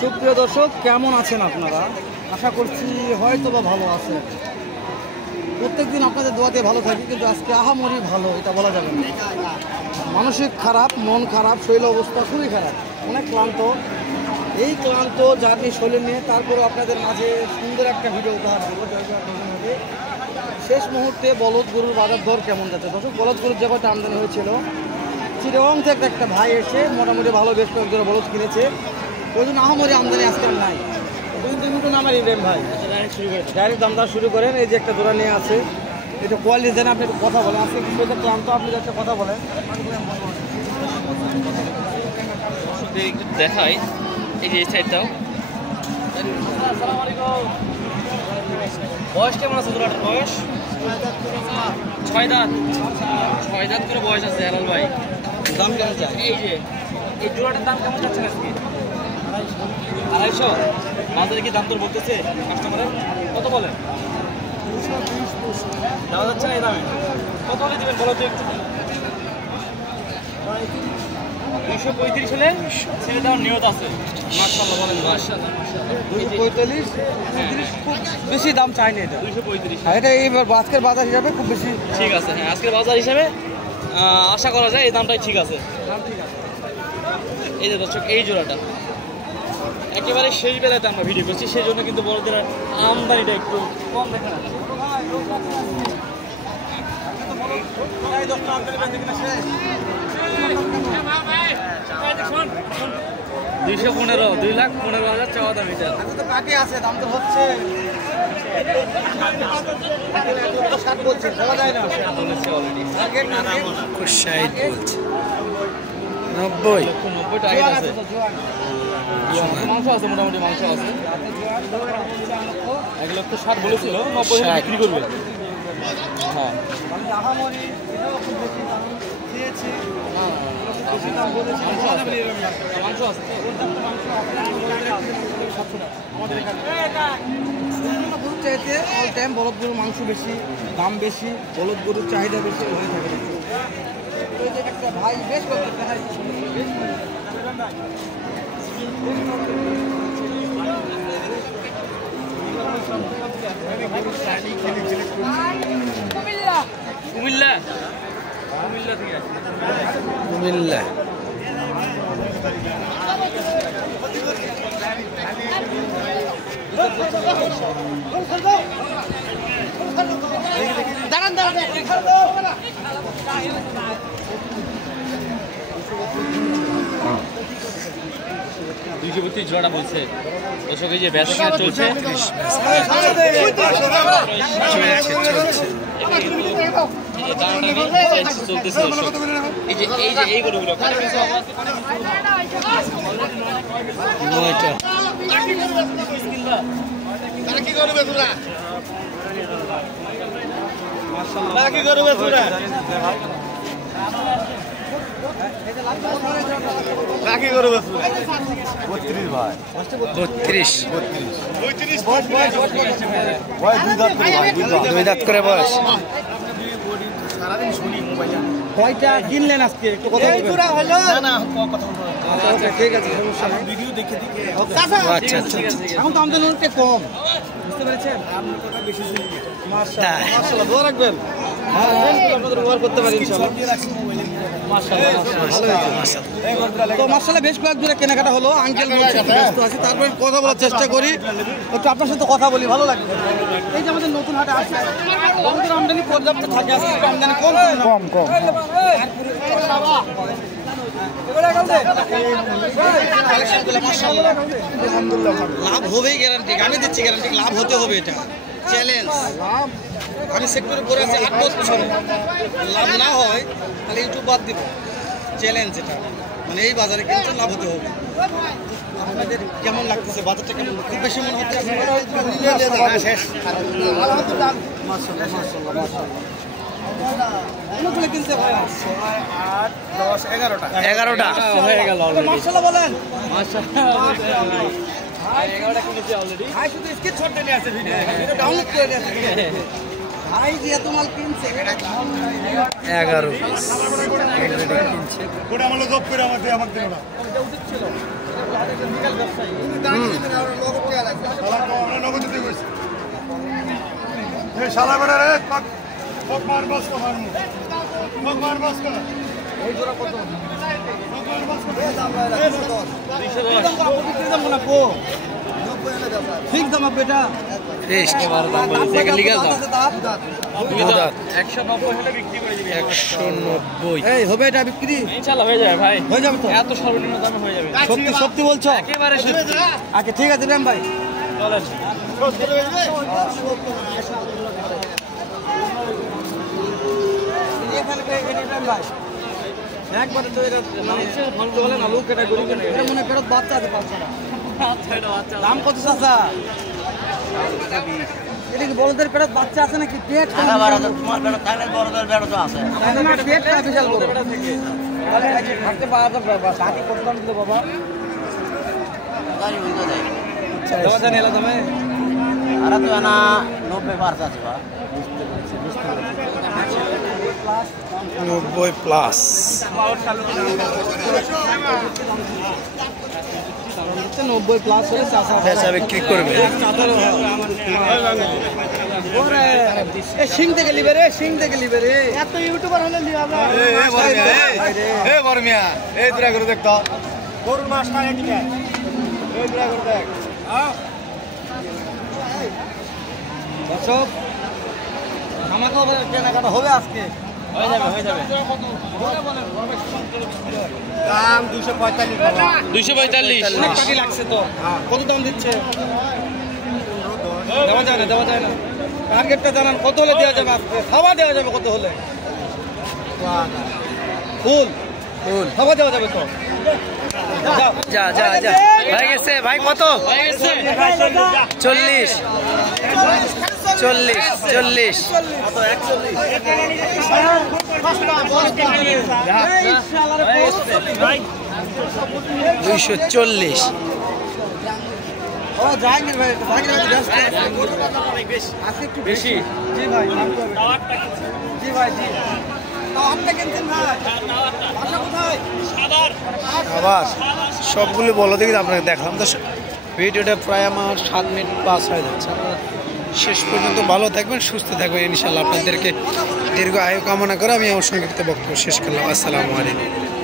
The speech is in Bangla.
সুপ্রিয় দর্শক, কেমন আছেন আপনারা? আশা করছি হয়তো বা ভালো আছেন। প্রত্যেকদিন আপনাদের দোয়াতে ভালো থাকি, কিন্তু আজকে আহামরি ভালো এটা বলা যাবে না। মানসিক খারাপ, মন খারাপ, শরীর অবস্থা খুবই খারাপ, অনেক ক্লান্ত। এই ক্লান্ত জার্নি শরীর নিয়ে তারপরেও আপনাদের মাঝে সুন্দর একটা ভিডিও উপহার দেবো। শেষ মুহূর্তে বলদ গরুর বাজার দর কেমন যাচ্ছে দর্শক? বলদ গরুর যে কটা আমদানি হয়েছিল, চিরং থেকে একটা ভাই এসে মোটামুটি ভালো বেশ কয়েক জোড়া বলদ কিনেছে। ওই জন্য আহামরি আমদানি আজকে আর নাই। দুটো নামের ইব্রাহিম ভাই ডাইরেক্ট দাম দর শুরু করেন। এই যে একটা জোড়া নিয়ে আছে, এটা কোয়ালিটি দেন। আপনি একটু কথা বলেন, আজকে কিন্তু ক্লান্ত, আপনি একটা কথা বলেন। দেখাই এই যে এই সাইডটাও। বয়স কেমন আছে জোড়াটার? বয়স 6 দাঁত। 6 দাঁত করে বয়স আছে হেলাল ভাই। দাম কেমন চাই? এই যে এই জোড়াটার দাম কেমন যাচ্ছে আজকে? 250। বাজারে কি দাম তোর বলতেছে কাস্টমারের? কত বলেন? 220 দেওয়া যাচ্ছে না এই দামে? কত হলে দেবেন বলো তো একটু? 235 হলে ছেড়ে দেওয়ার নিয়ত আছে। মাশাআল্লাহ বলেন। মাশাআল্লাহ 245 30 খুব বেশি দাম চাই না এটা। 235 এটা এইবার আজকের বাজার হিসাবে খুব বেশি ঠিক আছে। হ্যাঁ, আজকের বাজার হিসাবে আশা করা যায় এই দামটাই ঠিক আছে। এই যে দর্শক, এই জোড়াটা একেবারে শেষ বেলাতে আমরা ভিডিও করছি, সেই জন্য কিন্তু বড়দের আমদানিটা একটু কম দেখা যাচ্ছে। 215, 2,15,000 চাওয়া দাম। এটা তো কাটি আছে, দাম তো হচ্ছে 60 বলছে, বলা যায় না। বলেছে অলরেডি 60 বলছে, 90 টার্গেট আছে। মাংস আছে, মোটামুটি মাংস আছে। 1,60,000 বলেছিল, 90 বিক্রি করবে। হ্যাঁ মাংস আছে। চাইতে অল টাইম বলদ গরুর মাংস বেশি, দাম বেশি, বলদ গরুর চাহিদা বেশি হয়ে থাকে। একটা ভাই বেশ কুমিল্লা কুমিল্লা থেকে আসছে। কুমিল্লা দাঁড়ান দাঁড়ান 232 জোড়া বলছে দর্শক। এই যে বেচা কিনা চলছে, চলতেছে। এই গরুগুলো বাকি করবে 32 ভাই, 32 দুই দাঁত করে বয়স। সারাদিন শুনি মোবাইলে। কয়টা কিনলেন আজকে একটু কথা বলবেন? না না কথা বলবো। আচ্ছা ঠিক আছে, সমস্যা নেই। ভিডিও দেখে আচ্ছা আচ্ছা। এখন তো আমদানি অনেকটা কম, বুঝতে পেরেছেন? আপনার কথা বেশি শুনি। মাশাআল্লাহ মাশাআল্লাহ, দোয়া রাখবেন। হ্যাঁ আপনাদের ব্যবহার করতে পারি ইনশাআল্লাহ। তো মাশাআল্লাহ বেশ কয়েক জোড়া কেনাকাটা হলো। আঙ্কেল বলছে ব্যস্ত আছি, তারপরে কথা বলার চেষ্টা করি, একটু আপনার সাথে কথা বলি, ভালো লাগবে। এই যে আমাদের নতুন হাটে আসছে, আমাদের আমদানি পর্যাপ্ত থাকে, আজকে আমদানি কম কম। লাভ হবেই গ্যারান্টি, আমি দিচ্ছি গ্যারান্টি, লাভ হতে হবে, এটা চ্যালেঞ্জ। আমি সেক্টরে করে আছি 8 বছর, লাভ না হয় তাহলে ইউটিউব বাদ দিব। চ্যালেঞ্জ এটা, মানে এই বাজারে কিন্তু লাভ হতে হবে। আপনাদের কেমন লাগতেছে? বাজারটা কেমন? খুব বেশি মনে হচ্ছে শেষ। অনেকগুলো কিনতে ভাই, 8, 10, 11টা হয়ে গেল মাশাআল্লাহ বলেন। মাশাআল্লাহ 11টা কিনেছি অলরেডি। ভাই শুধু স্ক্রিনশট নিয়ে আছে, ভিডিও এটা ডাউনলোড করে নিয়ে আছে। ভাই যে এত মাল কিনছে 11 পিস অলরেডি কিনছে। ওটা আমলো জব করে আমাদের দিন না। ওটা উচিত ছিল। ঠিক দাম বেটা এই হবে এটা বিক্রি ইনশাআল্লাহ হয়ে যাবে ভাই, হয়ে যাবে তো? এত সর্বনিম্ন দামে হয়ে যাবে। সত্যি সত্যি বলছো? একেবারে সত্যি। আচ্ছা ঠিক আছে রাম ভাই, চলেন। একবারে তো এটা মানে বলে না লোক এটা গরিব এটা মনে করো বাচ্চা আছে বাচ্চারা। দাম কত চাচা? এটা কি বড়দের পেটে বাচ্চা আছে নাকি পেট? তোমার বেড়া থাকলে বড়দের বেড়া তো আছে। পেটটা বিশাল বড়। তাহলে থাকতে পারা তো কাকে করতাম দিল বাবা? গাড়ি হইতে যায়। দেওয়া যায় না তুমি? আরে তো না 90 পার্স আছে বা 90 প্লাস। 90 প্লাস হলে চাষা পেঁচা বিক্রি করবে। সিং থেকে লিবে রে, সিং থেকে লিবে রে। এত ইউটিউবার হলে লিবা আমরা। এই বর্মিয়া এই দুরা করে দেখ তো গরুর মাছ না এদিকে এই দুরা করে দেখ। দর্শক আমাকেও কেনাকাটা হবে আজকে। হয়ে যাবে, হয়ে যাবে। দাম 245 বাবা। 245 অনেক টাকা লাগছে তো। কত দাম দিচ্ছে? দেওয়া যায় না, দেওয়া যায় না। টার্গেটটা জানান কত হলে দেওয়া যাবে আজকে? খাওয়া দেওয়া যাবে কত হলে? ফুল ফুল খাওয়া দেওয়া যাবে তো? যা যা যা ভাই গেছে ভাই কত? হয়ে গেছে। 40 40 40 240। ও জাহাঙ্গীর ভাই, জাহাঙ্গীর ভাই ব্যস্ত আজকে একটু বেশি। জি ভাই জি ভাই জি। তাও আপনি কিনছেন ভাই? বাসা কোথায়? আবার সবগুলো বলো দেখি আপনাকে দেখলাম তো ভিডিওটা প্রায় আমার 7 মিনিট পাস হয়ে যাচ্ছে। আপনারা শেষ পর্যন্ত ভালো থাকবেন, সুস্থ থাকবেন ইনশাআল্লাহ। আপনাদেরকে দীর্ঘ আয়ু কামনা করে আমি আমার সংক্ষিপ্ত বক্তব্য শেষ করলাম। আসসালামু আলাইকুম।